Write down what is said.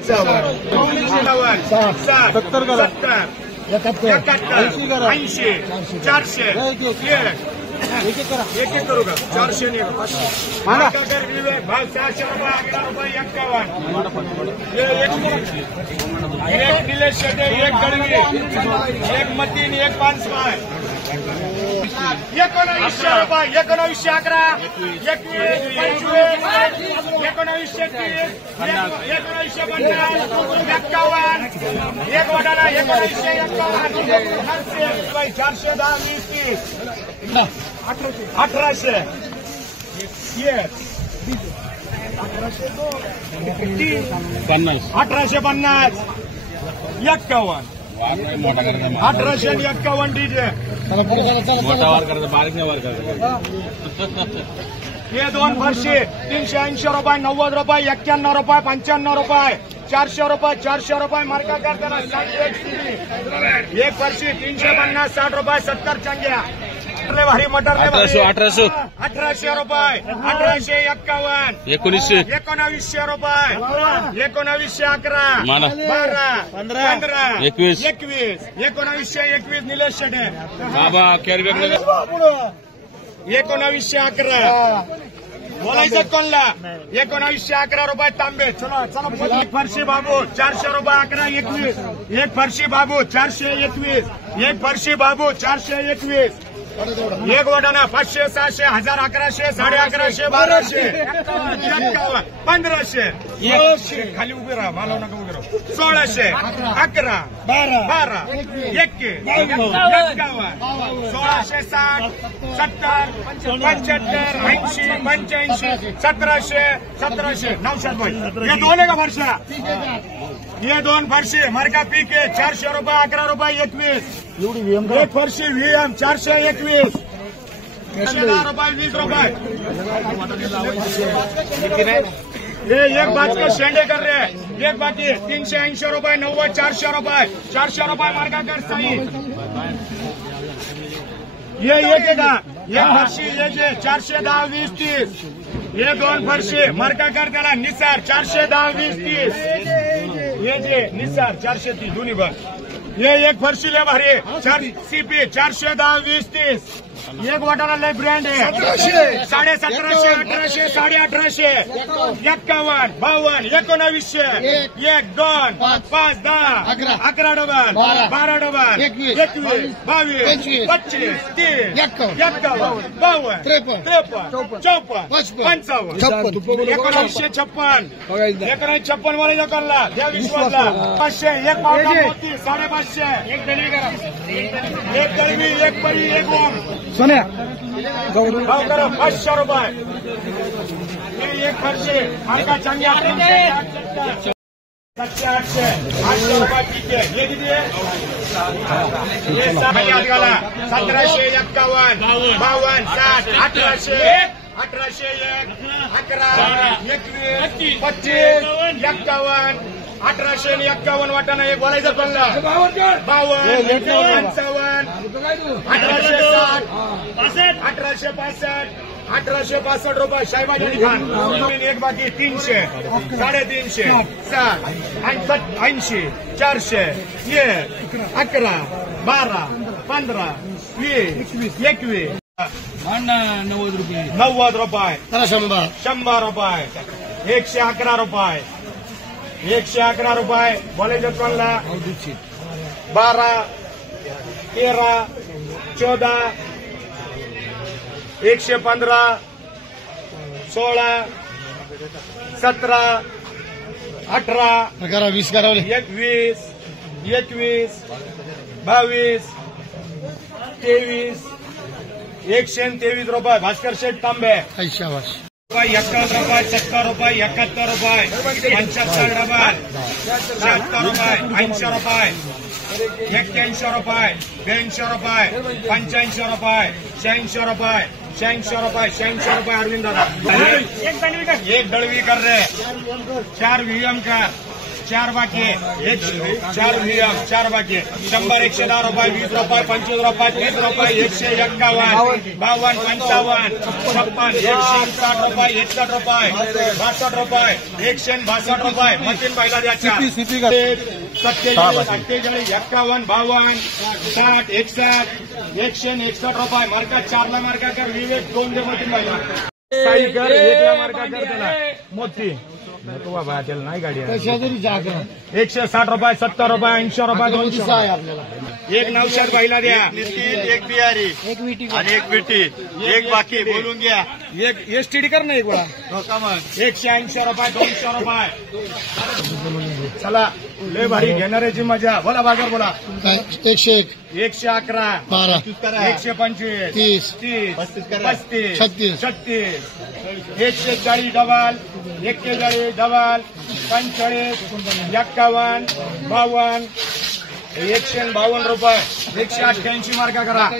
55, 70, 80, 400, एक करू का 400 नाही भाव 400 रुपये 11 रुपये 51 एक निलेश शेटे एक गडवी एक मतीन एक 500 1900 रुपये 1911 21 25 1930 1950 51 एक वाटाणा 1951 410 20 1800 1850 51 1851 डीजे हे दोन फरशी 380 रुपये 90 रुपये 91 रुपये 95 रुपये 400 रुपये 400 रुपये मार्का करताना एक फरशी 350 60 रुपये 70 चंग्या भारी मटर 1800 रुपये 1851 1900 रुपये 1911 12 21 1921 निलेश शेटे 1911 बोलायचं कोणला 1911 रुपये तांबे चला एक फरशी बाबू 400 रुपये 11 21 एक फरशी बाबू 421 एक फरशी बाबू 421 एक वाटाणा 500 600 1000 1100 1150 1200 1500 खाली उभे राहा मला नका उभे राहा 1600 11 12 21 1660 70 75 80 85 1700 900 हे दोन आहे का फरशा ये दोन फरशी मार्का पीके 400 रुपये 11 रुपये 21 एक फरशी VM 421 10 रुपये 20 रुपये ये एक बात के शेंडे कर रहे हैं एक बाकी 380 रुपये 90 400 रुपये मार्का कर सही ये एक का एक फरशी ये 410 20 30 ये दोन फरशी मार्का कर त्याला निसार 410 20 30 ये जे निसार 430 दोन्ही बस ये एक फरशी ले भारी 4 CP 410 20 30 एक वाटाणा लय ब्रँड आहे 1750 1800 1850 51 52 1900 1 2 5 10 11 डबल 12 डबल 21 22 25 30 51 52 53 54 55 1956 वाले जकरला त्या विश्वासला 500 एक पावटा मोती 550 एक दळवी एक परी एक ओम सोन्या भाव करा 500 रुपये एक फरशी आमका चांगल्या 700 800 रुपये पीके हे किती आहे 1751 52 60 1800 1801 11 21 25 51 1851 वाटाणा एक बोलायचं कोणला 52 55 1865 रुपये शाहबाज अली खान एक बाकी 300 350 60 80 400 11 12 15 20 21 90 रुपये 100 रुपये 111 रुपये 111 रुपये बोलायचं कोणला 12 13 14 115 16 17 18 21 21 22 23 123 रुपये भास्कर शेठ तांबे 51 रुपये 70 रुपये 71 रुपये 75 डबल 76 रुपये 80 रुपये 81 रुपये 82 रुपये 85 रुपये 86 रुपये 86 रुपये अरविंद दादा एक दळवी कर रहे 4 VM का 4 बाकी एक 4 नियम 4 बाकी 100 110 रुपये 20 रुपये 25 रुपये 30 रुपये 151 52 55 56 160 रुपये 61 रुपये 62 रुपये 162 रुपये मशीन पहिला द्या 47 48 51 52 60 61 161 रुपये मार्का 4 ला मार्का कर विवेक 2 दे मशीन पहिला साई कर 1 ला मार्का कर त्याला मोठी नको बाबा त्याला नाही गाडी 160 रुपये 70 रुपये 80 रुपये 200 आपल्याला एक 900 पहिला द्या एक बिहारी एक विटी आणि एक बिटी एक बाकी बोलून घ्या एक एसटीडी कर ना एक वेळा नका मग 180 रुपये 200 रुपये चला लय भारी घेणाऱ्याची मजा बोला बाजार बोला 101 111 12 125 30 30 35 35 36 36 140 डबल 41 डबल 45 51 52 152 रुपये 188 मार्का करा